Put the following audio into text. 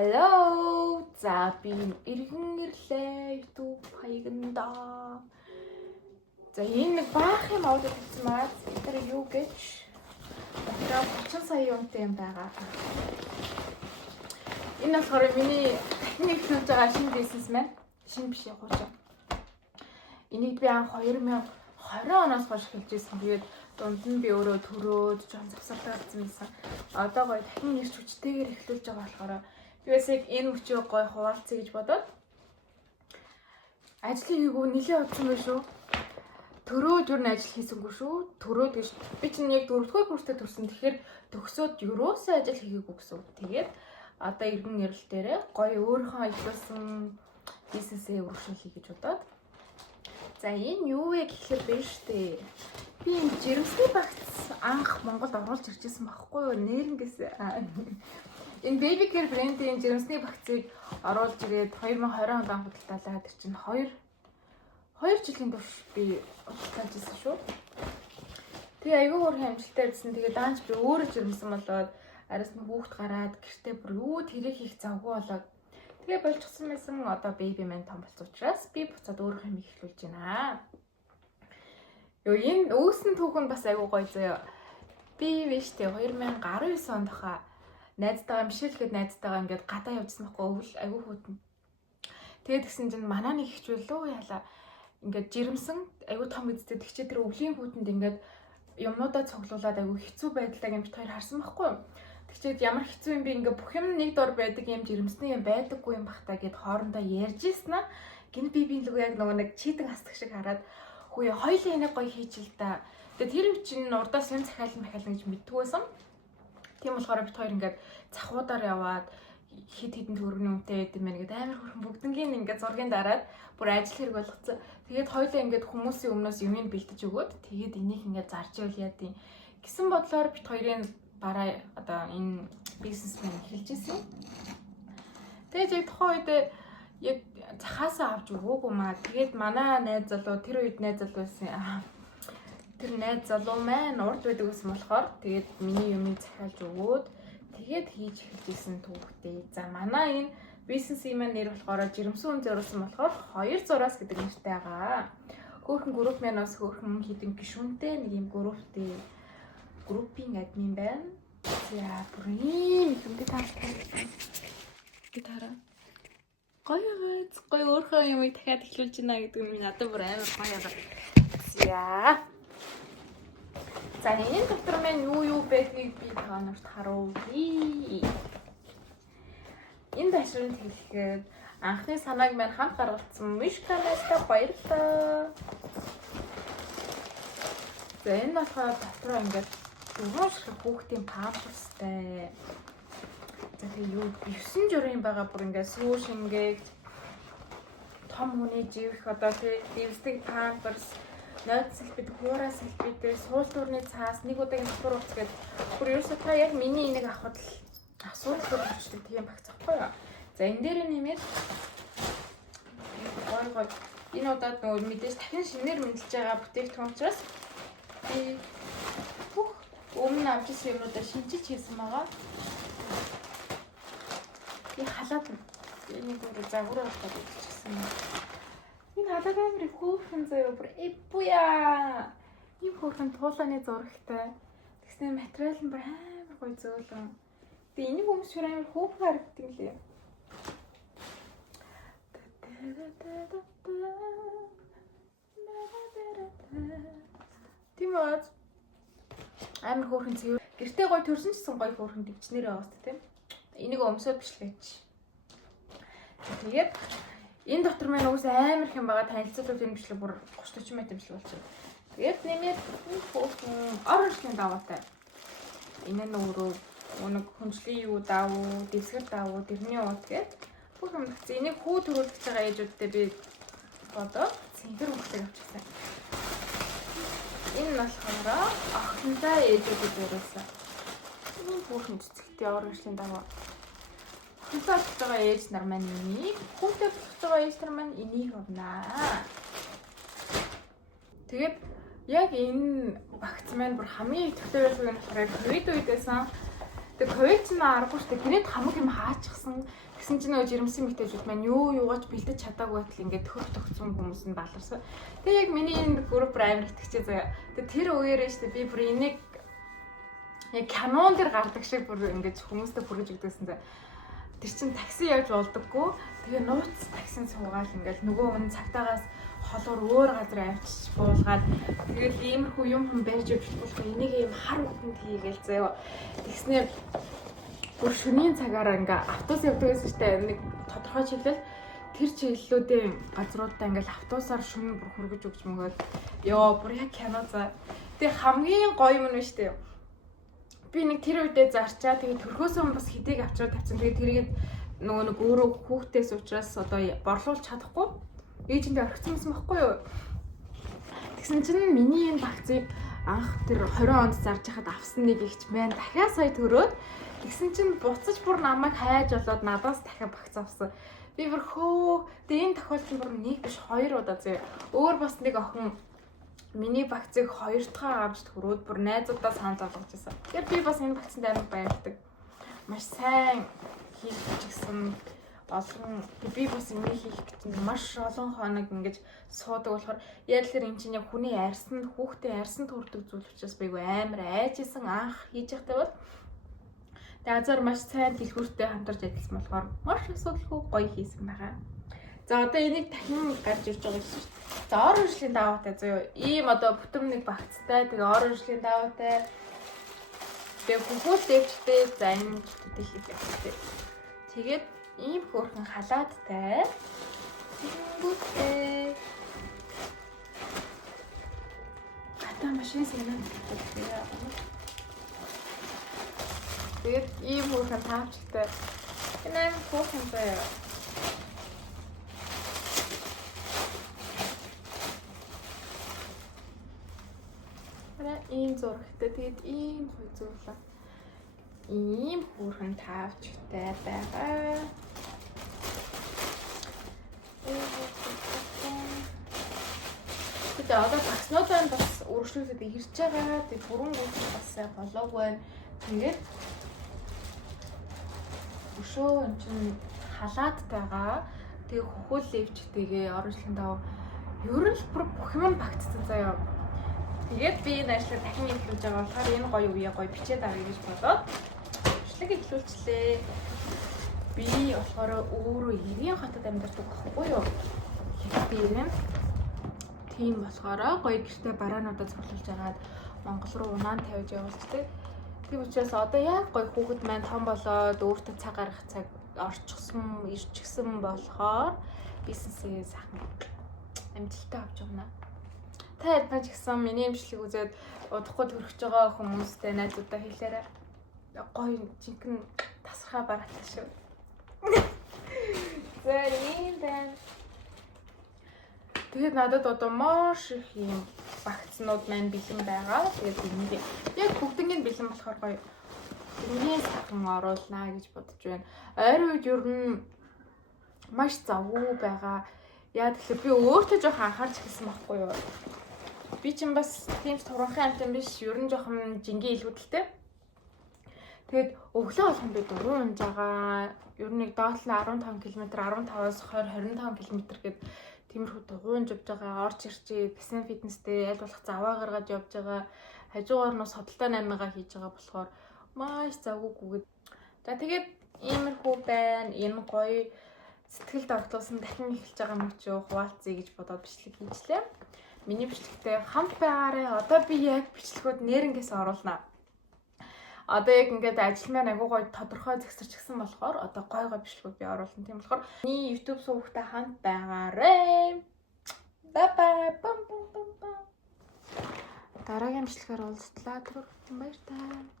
Hello. За би иргэн ирлээ YouTube хаягнда. За энэ нэг баах юм аваад ирсэн маа. Тэр юу гэж? Тэр 30 сая юунтай юм байгаа. Энэ болохоор миний техник хийж байгаа шинэ бизнес маань. Шинэ биш хуучин. Энийг би анх 2020 оноос хойш хэлж ирсэн. Тэгээд дунд нь би өөрөө төрөөд жоон завсарлагдсан байсан. Одоо гоё дахин нэрч хүчтэйгээр эхлүүлж байгаа болохоор би бас яг энэ хүчийг гоё хуваалцъя гэж бодоод ажлыг хийгүү нэлээд удсан байх шүү. Төрөөд юу н ажил хийсэнгүй шүү. Төрөөд гэж би чинь яг 4-р курстэй төрсөн. Тэгэхээр төгсөөд юусоо ажил хийгээгүй гэсэн. Тэгээд одоо иргэн ирэл дээрээ гоё өөрийнхөө ажилласан бизнесээ өргөжүүлэе гэж бодоод. За энэ юу вэ гэхээр биш үү? Би энэ жирэмсний багц анх Монголд оруулж иржсэн байхгүй юу? Нээрэнгээс энэ Baby Care брэндийн жирэмсний багцыг оруулж ирээд 2020 онд анх худалдаалаад тэр чинь 2 жилийн турш би худалдаалж ирсэн шүү. Тэгээ айгүй хөрхэн амжилттай байсан. Тэгээ даанч би өөрөө жирэмсэн болоод араас нь хүүхд гараад гэртээ бүр юу тэрэг хийх завгүй болоод тэгээ болчихсон байсан. Одоо baby man том болсон учраас би буцаад өөрөө юм эхлүүлж байна. Ёо энэ үүссэн түүхэн бас айгүй гоё заяа. Би вэштэй 2019 онд хаа найзтайгаа Мишель гээд найзтайгаа ингээд гадаа явжсан байхгүй өвөл айгүй хөтөн. Тэгээд гисэн чинь манаа нэг хичвэлөө яалаа. Ингээд жирэмсэн айгүй том эзтэй тэгчээ тэр өвлийн хүүтэнд ингээд юмнуудаа цуглуулад айгүй хэцүү байдалтай гэмт хоёр харсан байхгүй юу? Тэгчээд ямар хэцүү юм бэ ингээд бүх юм нэг дор байдаг юм жирэмсний юм байдаггүй юм бахтаа гэд хоорондоо ярьж ийсэн аа. Гин би лүг яг нөгөө нэг чийдэн хастдаг шиг хараад хөөе хоёлын энийг гоё хийчихэл та. Тэгээд тэр чинь урдаас юм захиална гэж мэддэг байсан. Тийм болохоор бид хоёр ингээд цахуудаар яваад хит хитэн төгрөгийн үнэтэй байд юм байна гэдэг амар хөрхөн бүгднгийн ингээд зургийн дараад бүр ажил хэрэг болгоцсон. Тэгээд хоёлаа ингээд хүмүүсийн өмнөөс юмыг бэлдэж өгөөд тэгээд энийг ингээд зарж ивэл яа тийм гэсэн бодлоор бид хоёрын бараа одоо энэ бизнес маань эхэлж ирсэн. Тэгээд яг тухайн үед яг цахаасаа авч өгөөгүй маа. Тэгээд манай найз залуу тэр үед найз залуу байсан. Тэр найз залуу маань урд байдаг гэсэн болохоор тэгээд миний юмыг захиалж өгөөд тэгээд хийж эхэлжсэн түүхтэй. За манай энэ бизнесийн маань нэр болохоор жирэмсэн хүн зориулсан болохоор 200-аас гэдэг нэртэй байгаа. Хөөхөн групп маань бас хөөхөн хідэн гишүүнтэй нэг юм групптэй группийн админ байна. За бүр ийм юмтэй таалтай. Гитара. Гоё өөрхөн юмыг дахиад эхлүүлж байна гэдэг нь надад бүр амар гоё байгаа. За. За энэ дотор маань юу байдгийг би та нарт харуулъя. Энэ дашрын хэлэхэд анхны санааг маань хамт гаргацсан Мишканастай баярлалаа. За энэ болохоор дотор ингээд уушрах хүүхдийн памперстай. За тэгээ юу 9 журийн байгаа бүр ингээд сүүр шингээд том хүний живэх одоо тэгээ дэвсдэг памперс нойд сэлбэд, хуурай сэлбэдээ, суултуурны цаас, нэг удаагийн дотор уц гэдэг. Бүр ерөөсөө та яг миний энийг авахд л асуудал болчихдаг тийм багц ахгүй юу? За энэ дээр нэмээд гой энэ удаад нөгөө мэдээж дахин шинээр мэдлж байгаа бүтээгдэхүүн учраас би өмнө авч ирсэн юмудаа шинжиж хийсэн байгаа. Би халаад энийг бүр загвараар тавьчихсан. Энэ халаад амир хөөрхөн заяа бүр эпуя. Ийм хөөрхөн туулааны зурагтай. Тэгснэ материал нь бүр амар гоё зөөлөн. Тэгээ энийг хүмүүс бүр амар хөөрхөн харагддаг лээ. Тийм үү? Амар хөөрхөн зэвэр. Гэртээ гоё төрсөн ч гэсэн гоё хөөрхөн дэвчнэрээ аваад тийм. Энийг өмсөд бичлээч. Тэгээд энэ дотор маань уус амар их юм байгаа танилцуулбал энэ бичлэг бүр 30-40 минут бичлэг болчихно. Тэгээд нэмээд оранжны даваатай. Энэ нь өөрөө нэг хүнжлийн юу давуу, дэвсгэр давуу, дэрний уут гэдэг. Бүх юм гэсэн. Энийг хүү төрүүлж байгаа ээжүүдтэй би бодоод цэнхэр хөлтэй авчихсан. Энэ нь болохоор охиндоо ээжүүдэд өрөөсөн. Энэ бүхэн цэцэгтэй оранжны даваа. Охинтой болж байгаа ээж нар маань энийг, хүүтэй болж байгаа ээж нар маань энийг авнаа. Тэгээд яг энэ багц маань бүр хамгийн идэвхтэй байсан нь болохоор ковид үед байсан. Тэгээд ковид нь аргагүй шүү дээ. Гэрээд хамаг юм хаачихсан. Тэгсэн чинь нөгөө жирэмсэн мэтежүүд маань юугаач бэлдэж чадаагүй байтал ингээд төхөх төгцсөн хүмүүс нь баларсан. Тэгээ яг миний энэ групп амар итгэжээ заяа. Тэгээ тэр үеэрээ штэ би бүр энийг яг канон дээр гардаг шиг бүр ингээд хүмүүстэй бүргэж өгдөгсөн заяа. Тэр чин такси явж болдоггүй. Тэгээ нууц таксин суугаад ингээд нөгөө хүн цагтаагаас холоор өөр газар авчиж буулгаад тэгэл иймэрхүү юм байж явчихгүй. Энийг ийм хар үгэнд хийгээл заяа. Тэгснээр бүр шөнийн цагаараа ингээ автобус явдаг гэсэн чинь нэг тодорхой чиглэл тэр чиглэлүүдийн газруудаа ингээл автобусаар шөнө бүр хөргөж өгч мөгөөд ёо бүр яг кино за. Тэгээ хамгийн гоё юм нь шүү дээ. Би нэг тэр үедээ зарчаа тэгээ төрхөөсөө бас хэдийг авчраад тавьсан. Тэгээ тэрийг нөгөө нэг өөрөө хүүхдээс учраас одоо борлуулж чадахгүй. Ээжиндээ орхисон юм байхгүй юу? Тэгсэн чинь миний энэ багцыг анх тэр 20 онд зарж хахад авсан нэг ихч маань дахиад сая төрөөд тэгсэн чинь буцаж бүр намайг хайж болоод надаас дахиад багц авсан. Би бүр хөө тэгээ энэ тохиолдолд бүр нэг биш 2 удаа зөө. Өөр бас нэг охин миний багцыг 2 дахь авч төрөөд бүр найзуудаа санал болгож байсан. Тэгэхээр би бас энэ багцанд амар баяртай. Маш сайн хийх гэсэн олон би бас ингэ хийх гэж маш олон хоног ингэж суудаг болохоор яг л энэ чинь яг хүний арьсанд хүүхдээ арьсанд хүрдэг зүйл учраас байгүй амар айжсэн анх хийж явахдаа бол тэгээ азар маш сайн дэлгүүртэй хамтарч ажилласан болохоор маш асуудалгүй гоё хийсэн байгаа. За одоо энийг дахин гарч ирж байгаа гэсэн шүү дээ. За орон ижлийн даваатай заяа. Ийм одоо бүтэн нэг багцтай тэгээ орон ижлийн даваатай тэгээ хөхөл дэвчтэй за энэ бүтээтэй хийлээ. Тэгээд ийм хөөрхөн халааттай бүтэй гатаа машин сэнэн тэгээд ийм хөөрхөн таавчтай энэ аим хөөрхөн заяа. Ийм зурагтай тэгээд ийм хой зурлаа. Ийм хөөрхөн таавчтай байгаа. Тэгээд одоо багцнуудаа бас өргөжлүүлээд ирж байгаа. Тэгээд бүрэн гүйцэх бас болоог байна. Тэгээд өшөө эн чинь халааттайгаа тэгээд хөхөл левчтэйгээ оруулсан даа. Ер нь бүр бүх юм багцсан заяа. Тэгээд би энэ ажлыг дахин эхлүүлж байгаа болохоор энэ гоё үе гоё бичээд авъя гэж бодоод бичлэг эхлүүлчлээ. Би болохоор өөрөө Ирийн хотод амьдардаг байхгүй юу? Ирийн тийм болохоор гоё гэртээ бараануудаа цуглуулж агаад Монгол руу унаан тавьж явуулдаг. Тийм учраас одоо яг гоё хүүхэд маань том болоод өөртөө цаг гаргах цаг орчихсон, ирчихсэн болохоор бизнесээ сайхан амжилттай авч явна. Та яднаж гисэн миний имжлэг үзээд удахгүй төрөх байгаа хүмүүстэй найзуудаа хэлээрэй. Гоё жинхэнэ тасархай бараатай шүү. За ийм байна. Тэгээд надад одоо маш их юм багцнууд маань бэлэн байгаа. Тэгээд энийг яг бүгднийг бэлэн болохоор гоё. Энийг сайхан оруулнаа гэж бодож байна. Ойрын үед ер нь маш завгүй байгаа. Яа тэгэхээр би өөртөө жоох анхаарч хэлсэн байхгүй юу? Би ч бас тийм туранхан амтан биш. Ер нь жоохон жингийн илгүүдэлтэй. Тэгээд өглөө болгон би дуруу унж байгаа. Ер нь доотлол 15 км, 15-аас 20-25 км гээд тиймэрхүү дугуйн явж байгаа. Орж ирчээ, бисен фитнестэй аль болох заваа гаргаж явж байгаа. Хажуугаар нь судалтай 8-аа хийж байгаа болохоор маш завгүйгүйгээд. За тэгээд иймэрхүү байна. Энэ гоё сэтгэл догтлуулсан дахин эхэлж байгаа юм чи хуваалцъя гэж бодоод бичлэг хийжлээ. Миний бичлэгтэй хамт байгаарай. Одоо би яг бичлэгүүд нэрнгээс оруулнаа. Одоо яг ингээд ажил маань агуу гоё тодорхой зэгсэрчгсэн болохоор одоо гоё гоё бичлэгүүд би оруулсан. Тийм болохоор миний YouTube сувагтай хамт байгаарай. Bye bye. Дараагийн бичлэгээр уулзтлаа. Түр баяр таа.